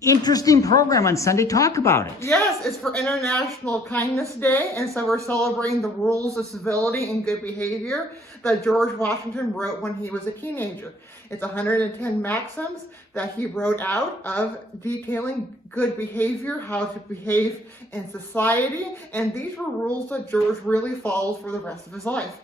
interesting program on Sunday. Talk about it. Yes, it's for International Kindness Day, and so we're celebrating the rules of civility and good behavior that George Washington wrote when he was a teenager. It's 110 maxims that he wrote out of detailing good behavior, how to behave in society, and these were rules that George really followed for the rest of his life.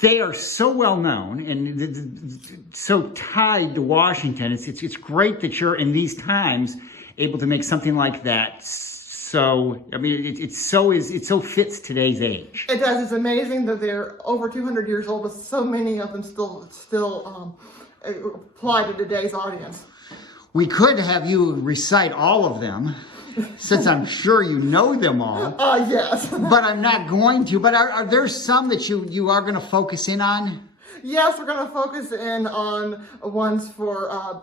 They are so well known and so tied to Washington. It's great that you're in these times able to make something like that. So I mean, it so fits today's age. It does. It's amazing that they're over 200 years old, but so many of them still apply to today's audience. We could have you recite all of them, since I'm sure you know them all. Yes. But I'm not going to. But are there some that you are going to focus in on? Yes, we're going to focus in on ones for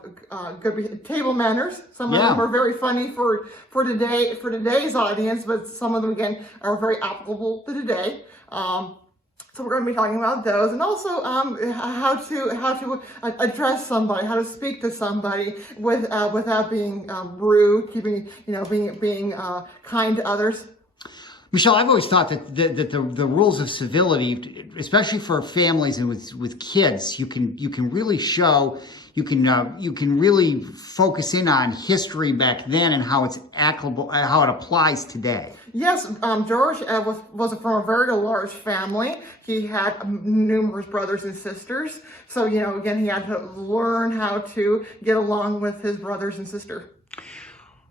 good table manners. Some of them are very funny for today's audience, but some of them again are very applicable to today. So we're going to be talking about those, and also how to address somebody, how to speak to somebody without being rude, being kind to others. Michelle, I've always thought that the rules of civility, especially for families and with kids, you can really show, you can really focus in on history back then and how it's applicable, how it applies today. Yes, George was from a very large family. He had numerous brothers and sisters. So, again, he had to learn how to get along with his brothers and sisters.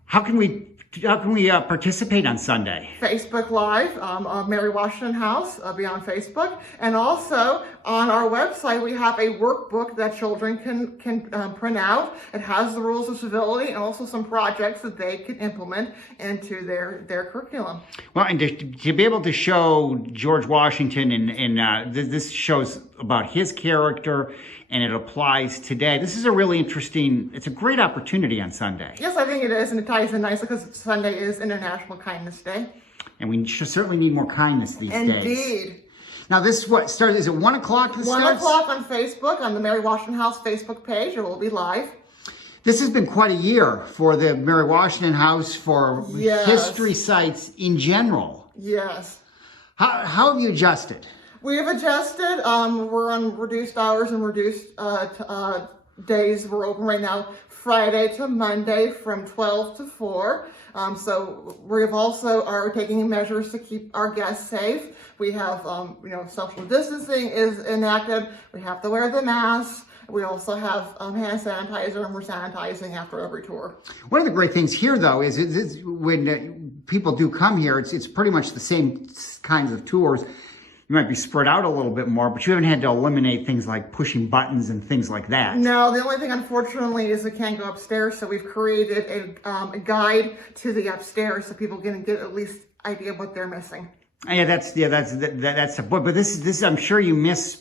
How can we participate on Sunday? Facebook Live, Mary Washington House, be on Facebook. And also on our website, we have a workbook that children can print out. It has the rules of civility and also some projects that they can implement into their curriculum. Well, and to be able to show George Washington and this shows about his character, and it applies today. This is a really interesting, it's a great opportunity on Sunday. Yes, I think it is, and it ties in nicely because Sunday is International Kindness Day. And we certainly need more kindness these days. Indeed. Now this is it 1 o'clock? 1 o'clock on Facebook, on the Mary Washington House Facebook page. It will be live. This has been quite a year for the Mary Washington House, for history sites in general. Yes. How have you adjusted? We have adjusted. We're on reduced hours and reduced days. We're open right now Friday to Monday from 12 to 4. So we have also are taking measures to keep our guests safe. We have, social distancing is enacted. We have to wear the mask. We also have hand sanitizer, and we're sanitizing after every tour. One of the great things here, though, is when people do come here, it's pretty much the same kinds of tours. You might be spread out a little bit more, but you haven't had to eliminate things like pushing buttons and things like that. No, the only thing, unfortunately, is we can't go upstairs. So we've created a guide to the upstairs so people can get at least idea of what they're missing. That's but this I'm sure you miss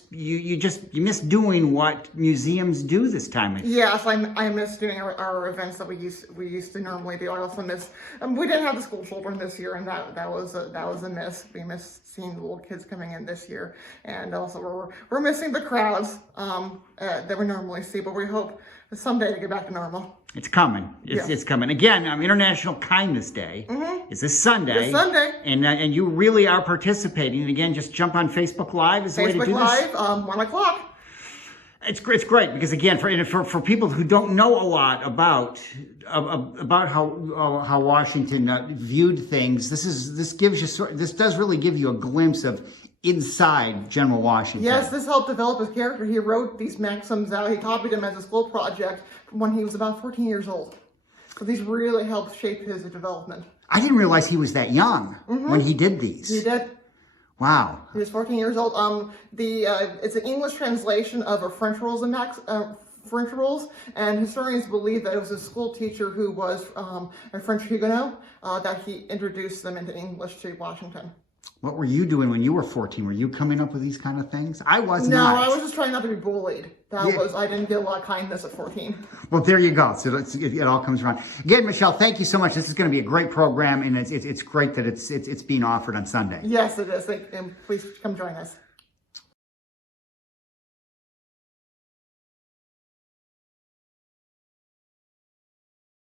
doing what museums do this time. Yes, I miss doing our events that we used to normally do. I also miss we didn't have the school children this year, and that was a miss. We missed seeing the little kids coming in this year, and also we're missing the crowds that we normally see. But we hope someday to get back to normal. It's coming. It's coming. Again, International Kindness Day is this Sunday. This Sunday. And you really are participating. And again, just jump on Facebook Live is the way to do this. Facebook Live, 1 o'clock. It's great because again, for people who don't know a lot about how Washington viewed things, this does really give you a glimpse of inside General Washington. Yes, this helped develop his character. He wrote these maxims out. He copied them as a school project when he was about 14 years old. So these really helped shape his development. I didn't realize he was that young when he did these. He did. Wow. He was 14 years old. It's an English translation of a French rules and historians believe that it was a school teacher who was a French Huguenot that he introduced them into English to Washington. What were you doing when you were 14? Were you coming up with these kind of things? I was not. No, I was just trying not to be bullied. I didn't get a lot of kindness at 14. Well, there you go. So it all comes around. Again, Michelle, thank you so much. This is going to be a great program, and it's great that it's being offered on Sunday. Yes, it is. And please come join us.